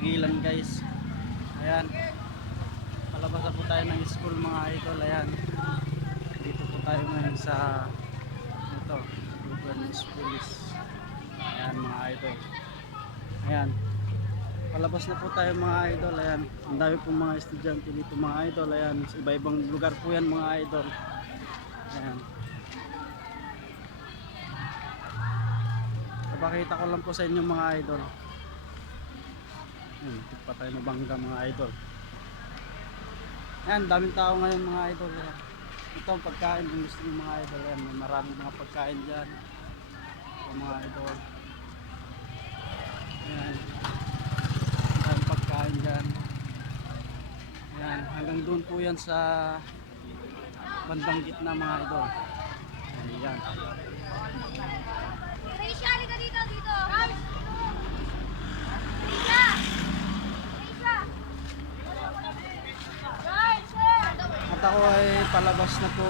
mapigilan guys. Ayan. Palabas na po tayo ng school mga idol. Ayan. Dito po tayo ngayon sa ito, Governance Police. Ayan mga idol. Ayan. Palabas na po tayo mga idol. Ayan. Ang dami pong mga estudyante dito mga idol. Ayan. Sa iba-ibang lugar po yan mga idol. Ayan. Papakita ko lang po sa inyo mga idol. Ayan. Dito pa tayo mabangga mga idol. Ayan. Daming tao ngayon mga idol. Ayan. Ito ang pagkain kung gusto nyo mga idol. Ayan. May maraming mga pagkain dyan. Ito mga idol. Ayan. Ang pagkain dyan. Ayan. Hanggang doon po yan sa bandang gitna mga idol. Ayan. Risha, halika dito, dito. Risha! Risha! At ako ay palabas na po.